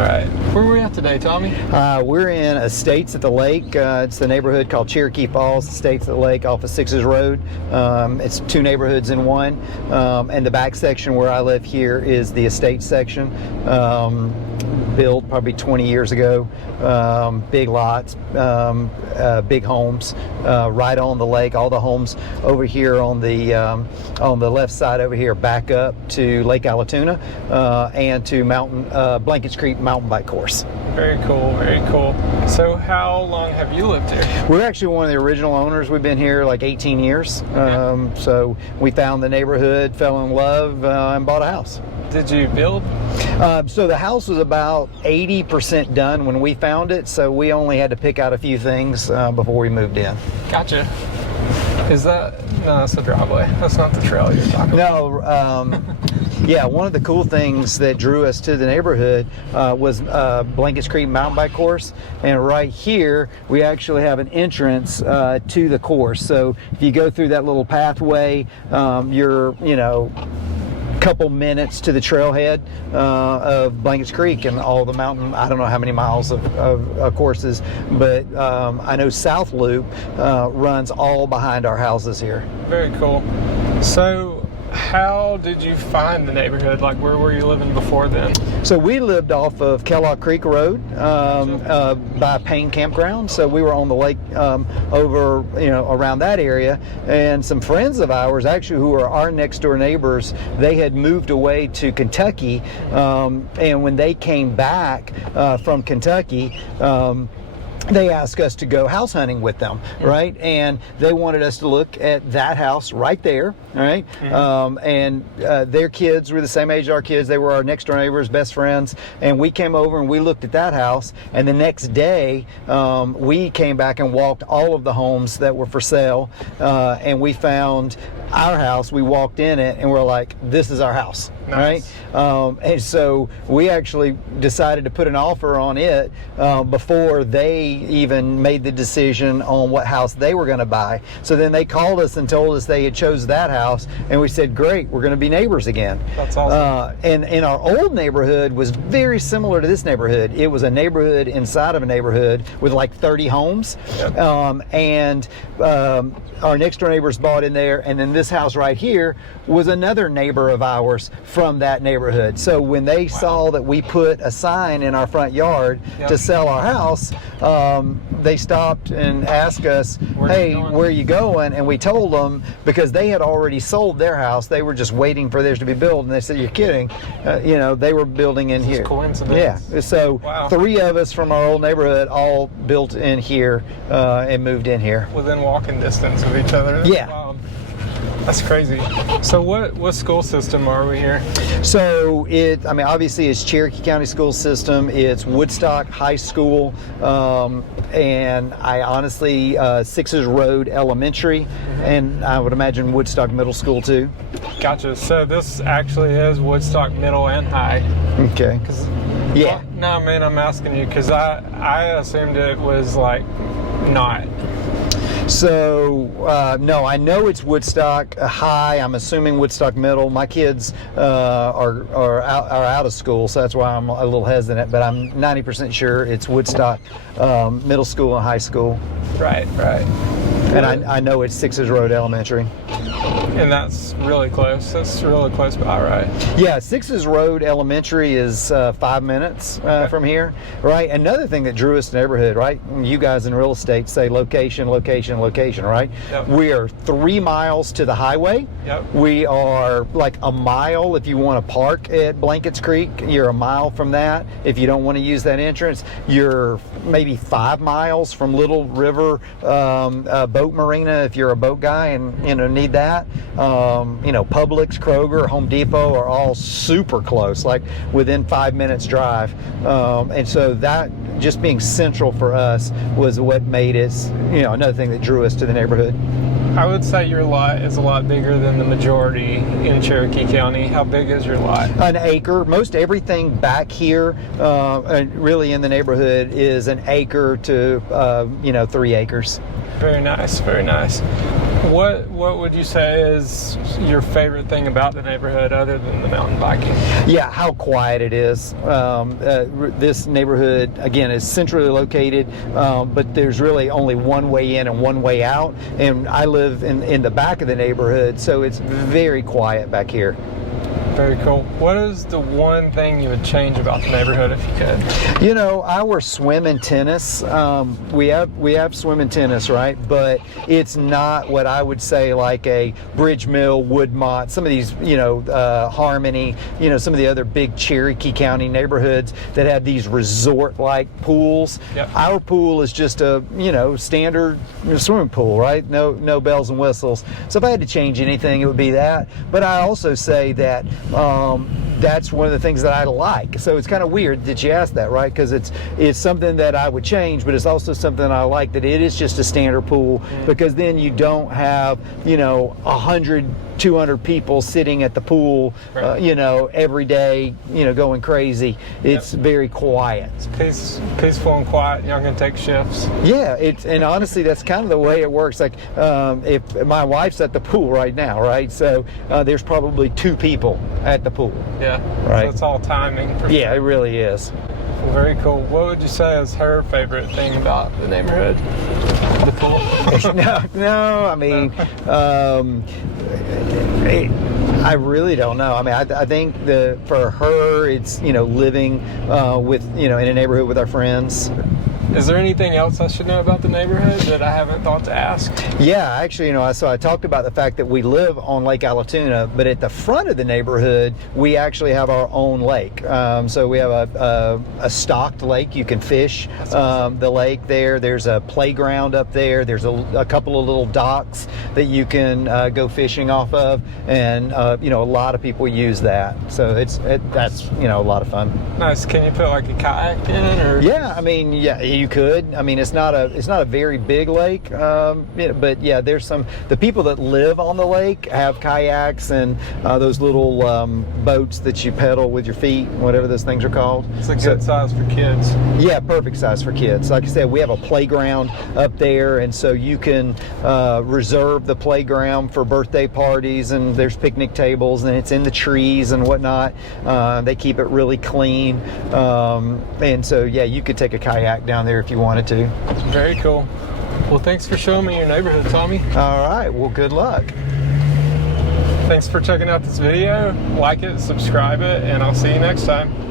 right. Where are we at today, Tommy? We're in Estates at the Lake. It's the neighborhood called Cherokee Falls, Estates at the Lake off of Sixes Road. It's two neighborhoods in one. And the back section where I live here is the estate section. Built probably 20 years ago. Big lots, big homes, right on the lake. All the homes over here on the left side over here back up to Lake Allatoona and to Blankets Creek mountain bike course. Very cool, very cool. So how long have you lived here? We're actually one of the original owners. We've been here like 18 years. Okay. So we found the neighborhood, fell in love, and bought a house. Did you build? So the house was about 80% done when we found it, so we only had to pick out a few things before we moved in. Gotcha. Is that... No, that's the driveway. That's not the trail you're talking about. No, yeah, one of the cool things that drew us to the neighborhood was Blankets Creek mountain bike course, and right here we actually have an entrance to the course. So if you go through that little pathway, you're, couple minutes to the trailhead of Blankets Creek and all the mountain. I don't know how many miles of courses, but I know South Loop runs all behind our houses here. Very cool. So how did you find the neighborhood? Like, where were you living before then? So we lived off of Kellogg Creek Road by Payne Campground. So we were on the lake over, around that area. And some friends of ours, actually, who are our next door neighbors, they had moved away to Kentucky. And when they came back from Kentucky, they asked us to go house hunting with them, right? And they wanted us to look at that house right there, right? And their kids were the same age as our kids. They were our next door neighbors, best friends. And we came over and we looked at that house. And the next day, we came back and walked all of the homes that were for sale. And we found our house. We walked in it and we're like, this is our house. Nice. Right? And so we actually decided to put an offer on it before they even made the decision on what house they were going to buy. So then they called us and told us they had chose that house, and we said, great, we're going to be neighbors again. That's awesome. And our old neighborhood was very similar to this neighborhood. It was a neighborhood inside of a neighborhood with like 30 homes. Yep. And our next door neighbors bought in there, and then this house right here was another neighbor of ours from that neighborhood. So when they saw that we put a sign in our front yard to sell our house, they stopped and asked us, hey, where are you going? And we told them, because they had already sold their house, they were just waiting for theirs to be built, and they said, you're kidding. They were building in here. Coincidence. Yeah, so 3 of us from our old neighborhood all built in here and moved in here. Within walking distance of each other. That's wild. That's crazy. So what school system are we here? So obviously it's Cherokee County school system. It's Woodstock High School, and I honestly, Sixes Road Elementary, and I would imagine Woodstock Middle School too. Gotcha. So this actually is Woodstock Middle and High. Okay. Yeah. No, man, I'm asking you because I assumed it was like not. So, no, I know it's Woodstock High. I'm assuming Woodstock Middle. My kids are out of school, so that's why I'm a little hesitant. But I'm 90% sure it's Woodstock Middle School and High School. Right. And I know it's Sixes Road Elementary. And that's really close. That's really close by, right? Yeah, Sixes Road Elementary is 5 minutes from here, right? Another thing that drew us to the neighborhood, right? You guys in real estate say location, location, location, right? Yep. We are 3 miles to the highway. Yep. We are like a mile if you want to park at Blankets Creek. You're a mile from that. If you don't want to use that entrance, you're maybe 5 miles from Little River Boat Marina if you're a boat guy and need that. Publix, Kroger, Home Depot are all super close, like within 5 minutes drive. And so that just being central for us was what made it, another thing that drew us to the neighborhood. I would say your lot is a lot bigger than the majority in Cherokee County. How big is your lot? An acre. Most everything back here, really in the neighborhood, is an acre to 3 acres. Very nice, very nice. What would you say is your favorite thing about the neighborhood other than the mountain biking? Yeah, how quiet it is. This neighborhood, again, is centrally located, but there's really only one way in and one way out. And I live in the back of the neighborhood, so it's very quiet back here. Very cool. What is the one thing you would change about the neighborhood if you could? You know, our swim and tennis, we have swim and tennis, right? But it's not what I would say like a Bridge Mill, Woodmont, some of these, Harmony, some of the other big Cherokee County neighborhoods that have these resort-like pools. Yep. Our pool is just a, standard swimming pool, right? No bells and whistles. So if I had to change anything, it would be that. But I also say that that's one of the things that I like. So it's kind of weird that you asked that, right? Because it's something that I would change, but it's also something I like, that it is just a standard pool, because then you don't have 100, 200 people sitting at the pool, right. Every day, going crazy. It's very quiet. It's peaceful and quiet. Y'all can take shifts. Yeah, and honestly, that's kind of the way it works. Like, if my wife's at the pool right now, right? So there's probably 2 people at the pool. Yeah, right. So it's all timing. Yeah, it really is. Well, very cool. What would you say is her favorite thing about the neighborhood? The pool? No. I mean, I really don't know. I mean, I think for her, it's living with in a neighborhood with our friends. Is there anything else I should know about the neighborhood that I haven't thought to ask? Yeah, actually, so I talked about the fact that we live on Lake Allatoona, but at the front of the neighborhood, we actually have our own lake. So we have a stocked lake. You can fish awesome. The lake there. There's a playground up there. There's a couple of little docks that you can go fishing off of, and a lot of people use that. So that's a lot of fun. Nice. Can you put like a kayak in it, or? Yeah, I mean, yeah. You could. I mean, it's not a very big lake, but yeah, there's the people that live on the lake have kayaks and those little boats that you pedal with your feet, whatever those things are called. It's a good size for kids. Yeah, perfect size for kids. Like I said, we have a playground up there, and so you can reserve the playground for birthday parties, and there's picnic tables, and it's in the trees and whatnot. They keep it really clean, and so yeah, you could take a kayak down there if you wanted to. Very cool. Well, thanks for showing me your neighborhood, Tommy. All right. Well, good luck. Thanks for checking out this video. Like it, subscribe it, and I'll see you next time.